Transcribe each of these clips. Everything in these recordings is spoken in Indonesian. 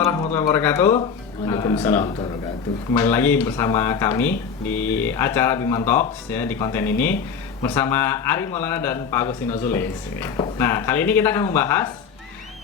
warahmatullahi wabarakatuh. Waalaikumsalam warahmatullahi wabarakatuh. Kembali lagi bersama kami di acara Biman Talks ya, di konten ini bersama Ari Maulana dan Pak Agustino Zulis. Nah, kali ini kita akan membahas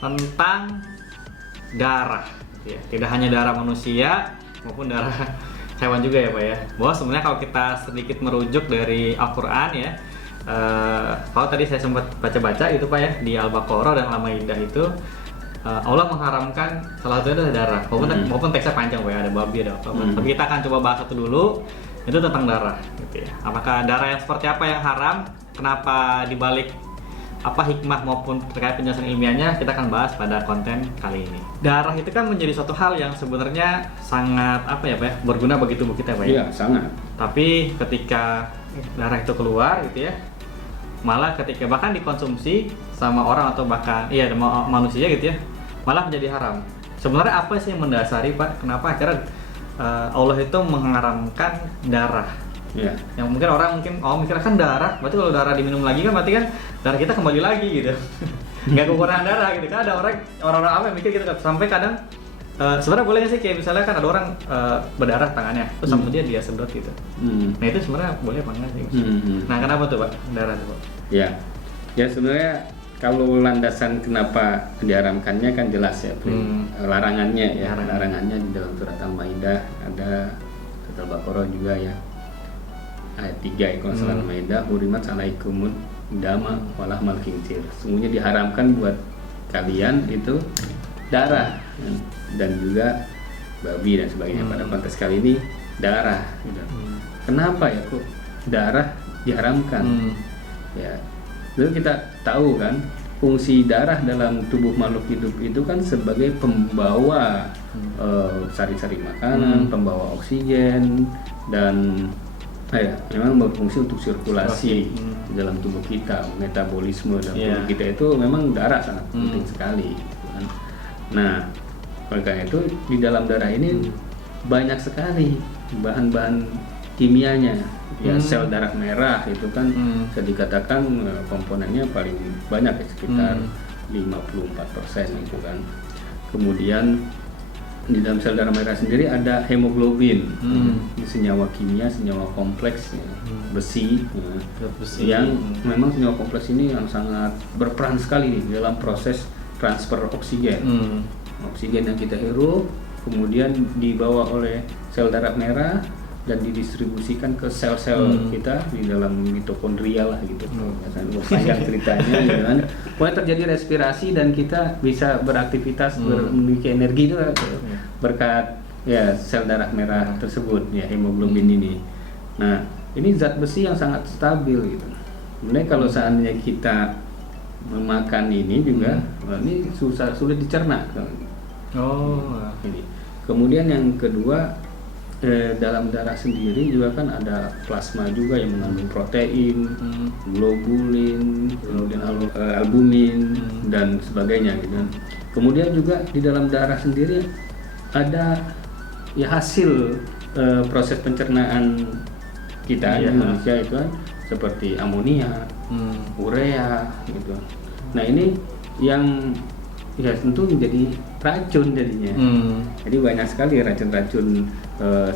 tentang darah. Ya, tidak hanya darah manusia maupun darah hewan juga ya Pak ya. Bahwa sebenarnya kalau kita sedikit merujuk dari Al-Quran ya, kalau tadi saya sempat baca-baca itu Pak ya, di Al-Baqarah dan Al-Maidah itu Allah mengharamkan salah satunya adalah darah. Maupun teksnya panjang Pak ya, ada babi, ada apa. Tapi kita akan coba bahas satu dulu, itu tentang darah gitu ya. Apakah darah yang seperti apa yang haram? Kenapa dibalik apa hikmah maupun terkait penjelasan ilmiahnya, kita akan bahas pada konten kali ini. Darah itu kan menjadi suatu hal yang sebenarnya sangat apa ya Pak ya, berguna bagi tubuh kita Pak ya. Iya, sangat. Tapi ketika darah itu keluar gitu ya, malah ketika bahkan dikonsumsi sama orang atau bahkan manusia gitu ya, malah menjadi haram. Sebenarnya apa sih yang mendasari Pak, kenapa akhirnya Allah itu mengharamkan darah? Iya. Yang mungkin orang mikirnya kan darah, berarti kalau darah diminum lagi kan berarti kan darah kita kembali lagi gitu. Nggak kekurangan darah gitu kan. Ada orang-orang apa yang mikir gitu kan. Sampai kadang sebenarnya boleh nggak sih kayak misalnya kan ada orang berdarah tangannya, terus kemudian dia sedot gitu. Nah itu sebenarnya boleh apa enggak sih? Nah kenapa tuh Pak darah tuh Pak? Ya, ya sebenarnya kalau landasan kenapa diharamkannya kan jelas ya, larangannya ya, larangannya di dalam surat Al-Maidah ada, surat Al-Baqarah juga ya, ayat 3 ya kalau surat Al-Maidah, hurimat alaikumud dama walah mal khinzir. Semuanya diharamkan buat kalian itu darah dan juga babi dan sebagainya. Pada konteks kali ini darah gitu. Kenapa ya kok darah diharamkan? Ya, lalu kita tahu kan fungsi darah dalam tubuh makhluk hidup itu kan sebagai pembawa sari-sari makanan, pembawa oksigen, dan memang berfungsi untuk sirkulasi dalam tubuh kita, metabolisme dalam tubuh kita itu memang darah sangat penting sekali. Kan? Nah, oleh karena itu di dalam darah ini banyak sekali bahan-bahan kimianya. Ya, sel darah merah itu kan bisa dikatakan komponennya paling banyak ya, sekitar 54% itu kan. Kemudian di dalam sel darah merah sendiri ada hemoglobin, senyawa kimia, senyawa kompleks ya, besi, yang memang senyawa kompleks ini yang sangat berperan sekali nih dalam proses transfer oksigen. Oksigen yang kita hirup kemudian dibawa oleh sel darah merah dan didistribusikan ke sel-sel kita di dalam mitokondria lah gitu. Panjang ceritanya gitu kan. Pokoknya terjadi respirasi dan kita bisa beraktivitas, memiliki energi itu berkat ya sel darah merah tersebut ya, hemoglobin ini. Nah, ini zat besi yang sangat stabil gitu. Kemudian kalau seandainya kita memakan ini juga, ini sulit dicerna. Ini. Kemudian yang kedua, dalam darah sendiri juga kan ada plasma juga yang mengandung protein, globulin, kemudian albumin dan sebagainya gitu. Kemudian juga di dalam darah sendiri ada ya hasil proses pencernaan kita di manusia itu kan, seperti amonia, urea gitu. Nah ini yang ya tentu menjadi racun jadinya. Jadi banyak sekali racun-racun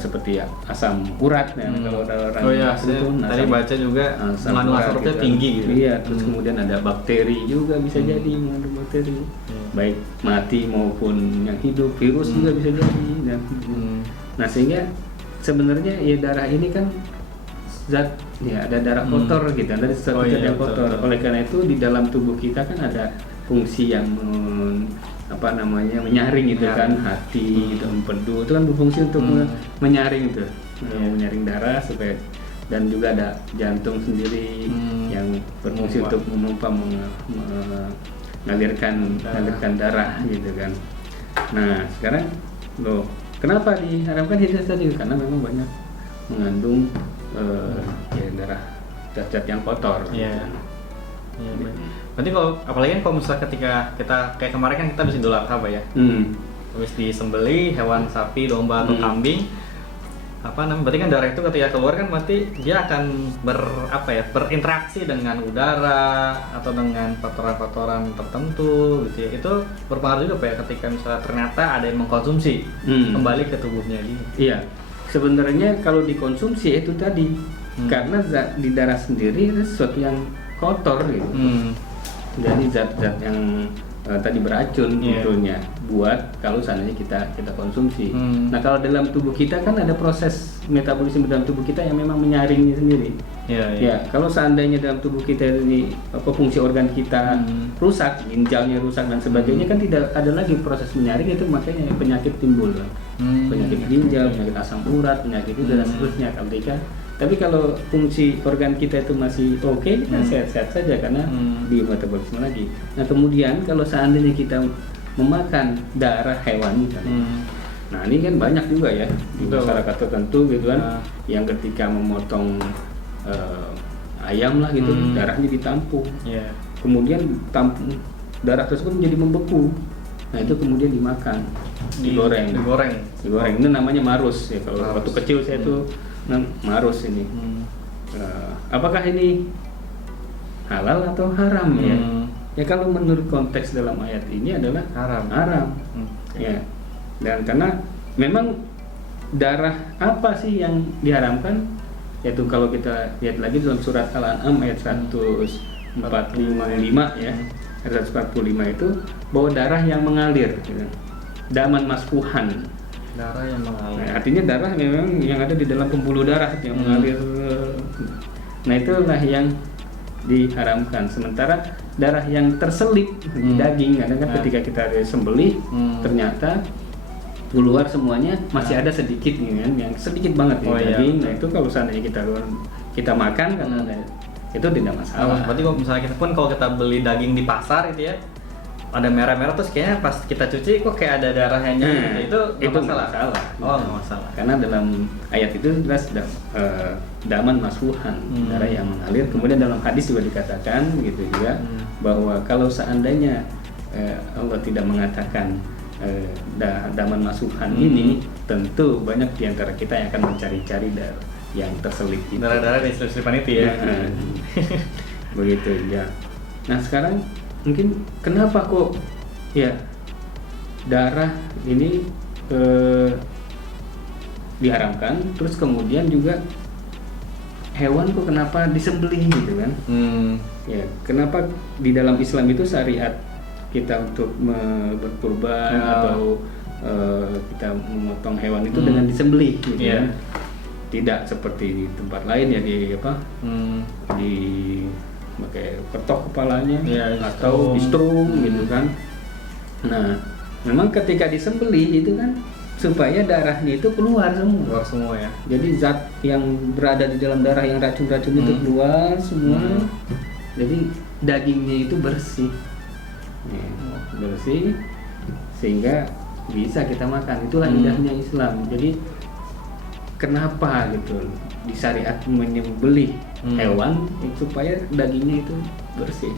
seperti asam urat ya. Kalau ada orang tadi baca juga mengandung asam uratnya gitu, tinggi gitu. Iya, terus kemudian ada bakteri juga bisa jadi mengandung bakteri. Baik mati maupun yang hidup, virus juga bisa jadi. Nah, sehingga sebenarnya ya darah ini kan zat ya, ada darah kotor gitu, ada sesuatu yang kotor. Oleh karena itu di dalam tubuh kita kan ada fungsi yang menyaring gitu kan, hati gitu, empedu itu kan berfungsi untuk menyaring itu, menyaring darah supaya, dan juga ada jantung sendiri yang berfungsi untuk memompa, mengalirkan darah gitu kan. Nah sekarang kenapa diharapkan itu tadi, karena memang banyak mengandung darah zat-zat yang kotor. Berarti kalau apalagi kalau misalnya ketika kita kayak kemarin kan kita habis Idul Adha ya, habis disembeli hewan sapi, domba atau kambing, berarti kan darah itu ketika keluar kan berarti dia akan berinteraksi dengan udara atau dengan kotoran-kotoran tertentu gitu ya. Itu berpengaruh juga Pak ya ketika misalnya ternyata ada yang mengkonsumsi kembali ke tubuhnya gitu. Iya. Sebenarnya kalau dikonsumsi itu tadi karena zat di darah sendiri itu sesuatu yang kotor gitu. Jadi zat-zat yang tadi beracun sebetulnya buat kalau seandainya kita konsumsi. Nah kalau dalam tubuh kita kan ada proses metabolisme dalam tubuh kita yang memang menyaringnya sendiri. Ya kalau seandainya dalam tubuh kita ini fungsi organ kita rusak, ginjalnya rusak dan sebagainya kan tidak ada lagi proses menyaring, itu makanya penyakit timbul, penyakit ginjal, penyakit asam urat, penyakit itu dan seterusnya. Tapi kalau fungsi organ kita itu masih oke, kita sehat-sehat saja karena di metabolisme lagi. Nah kemudian kalau seandainya kita memakan darah hewan, nah ini kan banyak juga ya di masyarakat tertentu gitu kan, yang ketika memotong ayam lah gitu, darahnya ditampung, kemudian darah tersebut menjadi membeku. Nah itu kemudian dimakan, digoreng. Itu namanya marus ya. Kalau waktu kecil saya tuh marus ini. Apakah ini halal atau haram ya? Ya kalau menurut konteks dalam ayat ini adalah haram. Ya. Dan karena memang darah apa sih yang diharamkan? Yaitu kalau kita lihat lagi dalam surat Al-An'am ayat 145 ya. Ayat 145 itu bahwa darah yang mengalir gitu. Daman masfuhan. Darah yang mengalir. Nah, artinya darah memang yang ada di dalam pembuluh darah yang mengalir. Nah itulah yang diharamkan. Sementara darah yang terselip di daging, kadang kan ketika kita sembelih ternyata keluar semuanya masih ada sedikit kan, yang sedikit banget di daging. Nah itu kalau seandainya kita makan karena itu tidak masalah. Berarti kalau misalnya kita pun kalau kita beli daging di pasar itu ya, ada merah-merah terus kayaknya pas kita cuci kok kayak ada darahnya gitu, itu nggak masalah. Nggak masalah. Karena dalam ayat itu jelas daman masfuhan, darah yang mengalir. Kemudian dalam hadis juga dikatakan gitu juga bahwa kalau seandainya Allah tidak mengatakan daman masfuhan ini, tentu banyak di antara kita yang akan mencari-cari darah yang terselip itu. Darah-darah di selip-selipan itu ya. Begitu ya. Nah sekarang mungkin kenapa kok ya darah ini diharamkan, terus kemudian juga hewan kok kenapa disembelih gitu kan? Ya kenapa di dalam Islam itu syariat kita untuk berkurban atau kita memotong hewan itu dengan disembelih gitu kan? Tidak seperti di tempat lain ya di pakai ketok kepalanya atau di strum gitu kan. Nah memang ketika disembelih itu kan supaya darahnya itu keluar semua ya. Jadi zat yang berada di dalam darah yang racun-racun itu keluar semua. Jadi dagingnya itu bersih sehingga bisa kita makan. Itulah indahnya Islam. Jadi kenapa gitu di syariat menyembelih hewan supaya dagingnya itu bersih.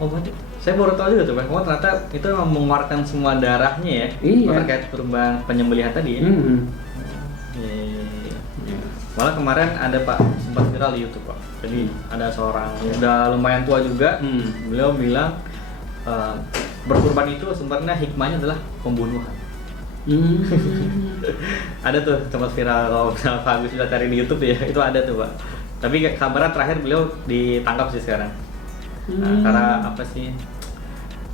Berarti saya baru tahu juga tuh Pak, ternyata itu memang mengeluarkan semua darahnya ya. Terkait kurban penyembelihan tadi ya. Malah kemarin ada Pak, sempat viral di YouTube Pak. Jadi ada seorang udah lumayan tua juga, beliau bilang berkurban itu sebenarnya hikmahnya adalah pembunuhan. Ada tuh sempat viral, kalau misalnya Pak Agus bisa cari di YouTube ya, itu ada tuh Pak. Tapi kabarnya terakhir beliau ditangkap sih sekarang. Karena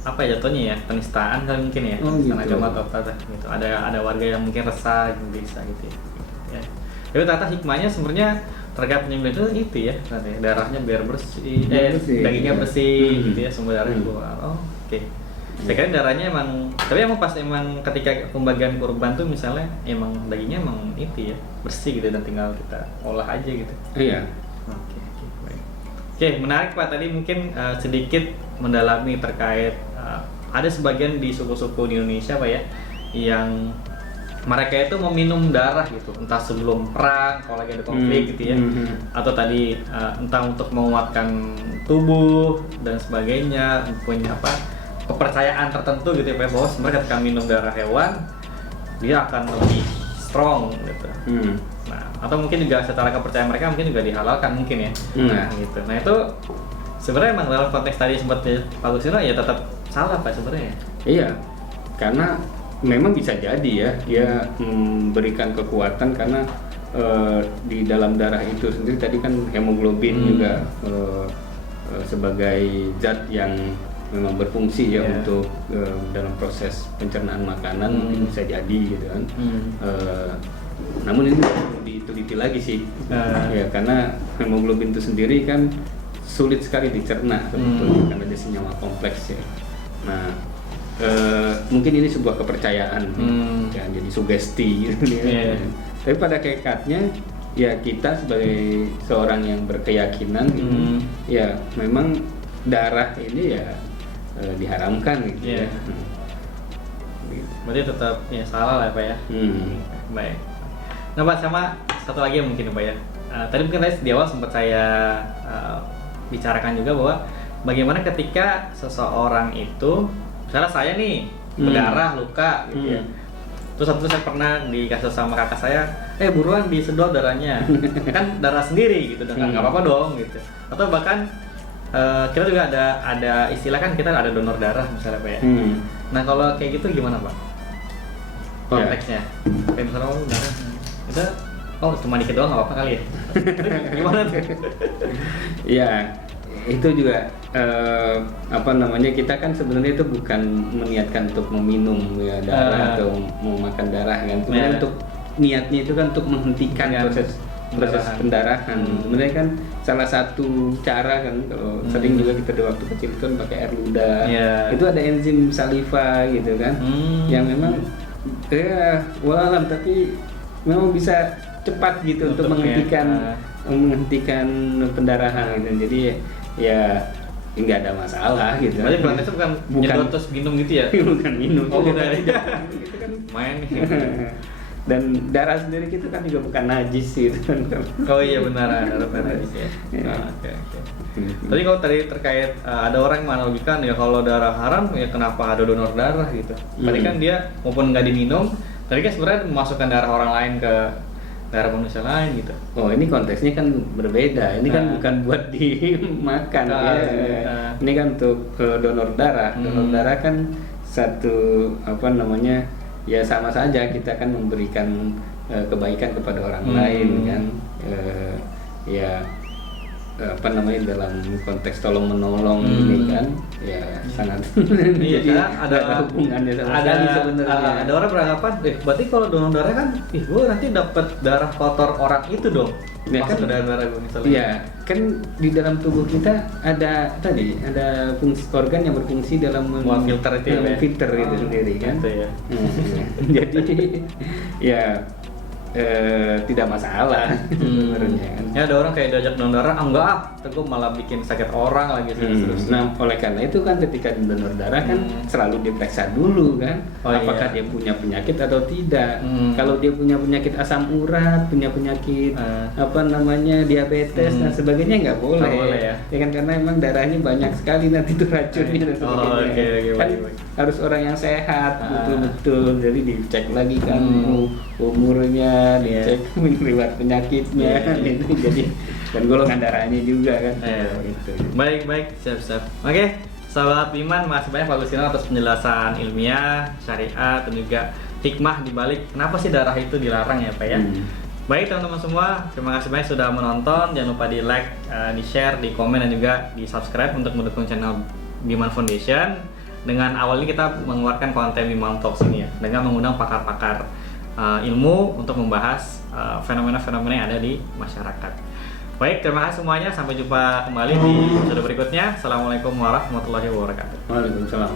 apa ya jatuhnya ya, penistaan kan mungkin ya, penistaan agama atau apa gitu. Ada warga yang mungkin resah bisa gitu ya. Tapi ternyata hikmahnya sebenarnya terkait penyembelihan itu ya, darahnya biar bersih, dagingnya bersih gitu ya, semua darahnya keluar. Oke. Saya kira darahnya emang, tapi emang pas ketika pembagian kurban tuh misalnya emang dagingnya emang itu ya bersih gitu dan tinggal kita olah aja gitu. Iya. Oke, menarik Pak. Tadi mungkin sedikit mendalami terkait ada sebagian di suku-suku di Indonesia Pak ya yang mereka itu meminum darah gitu, entah sebelum perang kalau lagi ada konflik gitu ya, atau tadi entah untuk menguatkan tubuh dan sebagainya, punya kepercayaan tertentu gitu ya, bahwa sebenarnya ketika minum darah hewan dia akan lebih strong gitu. Nah, atau mungkin juga secara kepercayaan mereka mungkin juga dihalalkan mungkin ya. Nah, gitu. Nah, itu sebenarnya emang dalam konteks tadi sempat Pak Agustinus ya tetap salah Pak sebenarnya. Iya, karena memang bisa jadi ya dia memberikan kekuatan karena di dalam darah itu sendiri tadi kan hemoglobin juga sebagai zat yang memang berfungsi ya untuk dalam proses pencernaan makanan mungkin bisa jadi gitu kan. Namun ini perlu diteliti lagi sih ya karena hemoglobin itu sendiri kan sulit sekali dicerna sebetulnya karena dia senyawa kompleks ya. Nah mungkin ini sebuah kepercayaan ya, jadi sugesti gitu ya. Tapi pada hakikatnya ya kita sebagai seorang yang berkeyakinan gitu, ya memang darah ini ya diharamkan gitu ya. Berarti tetap ya salah lah ya Pak ya. Baik. Nah Pak, sama satu lagi yang mungkin Pak ya. Tadi mungkin di awal sempat saya bicarakan juga bahwa bagaimana ketika seseorang itu, misalnya saya nih berdarah luka gitu ya. Terus waktu itu saya pernah dikasih sama kakak saya, buruan disedot darahnya, kan darah sendiri gitu, dan nggak apa-apa dong gitu. Atau bahkan kita juga ada istilah kan kita ada donor darah misalnya Pak ya. Nah kalau kayak gitu gimana Pak? Konteksnya, kayak misalnya darah itu, cuma dikit doang nggak apa-apa kali ya? Gimana tuh? Ya itu juga apa namanya kita kan sebenarnya itu bukan meniatkan untuk meminum ya darah atau mau makan darah kan sebenarnya untuk niatnya itu kan untuk menghentikan proses pendarahan. Sebenarnya kan salah satu cara kan kalau sering juga kita di waktu kecil kan pakai air ludah itu ada enzim saliva gitu kan yang memang walau tapi memang bisa cepat gitu untuk menghentikan pendarahan gitu. Jadi ya nggak ada masalah gitu. Berarti pelan itu bukan nyedot terus minum gitu ya? Bukan minum. Oh bukan. Itu kan main nih. Dan darah sendiri itu kan juga bukan najis gitu kan. Oh iya benar, darah najis ya. Oke. Tadi kalau tadi terkait ada orang yang menganalogikan ya kalau darah haram ya kenapa ada donor darah gitu. Tadi kan dia maupun nggak diminum, tadi kan sebenarnya memasukkan darah orang lain ke darah manusia lain gitu. Oh ini konteksnya kan berbeda. Ini kan bukan buat dimakan Ini kan untuk donor darah. Donor darah kan satu apa namanya ya sama saja kita kan memberikan kebaikan kepada orang lain kan. Ya apa namanya dalam konteks tolong menolong ini kan ya sangat jadi ada hubungannya sama sekali sebenarnya. Ada orang beranggapan berarti kalau donor darah kan gue nanti dapat darah kotor orang itu dong ya, masuk kan, ke darah gue misalnya. Iya kan di dalam tubuh kita ada fungsi organ yang berfungsi dalam filter itu filter itu sendiri kan gitu ya. Jadi ya tidak masalah sebenarnya kan. Ya ada orang kayak diajak donor darah, enggak gue malah bikin sakit orang lagi terus. Nah oleh karena itu kan ketika donor darah kan selalu diperiksa dulu kan apakah dia punya penyakit atau tidak. Kalau dia punya penyakit asam urat, punya penyakit apa namanya diabetes dan sebagainya nggak boleh ya kan karena emang darahnya banyak sekali nanti itu racunnya dan sebagainya. Kan harus orang yang sehat betul-betul, jadi dicek lagi kan umurnya, dicek riwayat penyakitnya, jadi dan golongan darahnya juga kan. Gitu. Baik, siap. Oke, sahabat Iman, makasih banyak Pak Agustinus atas penjelasan ilmiah, syariat dan juga hikmah dibalik kenapa sih darah itu dilarang ya Pak ya. Baik teman-teman semua, terima kasih banyak sudah menonton. Jangan lupa di like, di share, di komen dan juga di subscribe untuk mendukung channel Biman Foundation. Dengan awal ini kita mengeluarkan konten Biman Talks ini ya, dengan mengundang pakar-pakar ilmu untuk membahas fenomena-fenomena yang ada di masyarakat. Baik, terima kasih semuanya. Sampai jumpa kembali di episode berikutnya. Assalamualaikum warahmatullahi wabarakatuh. Waalaikumsalam.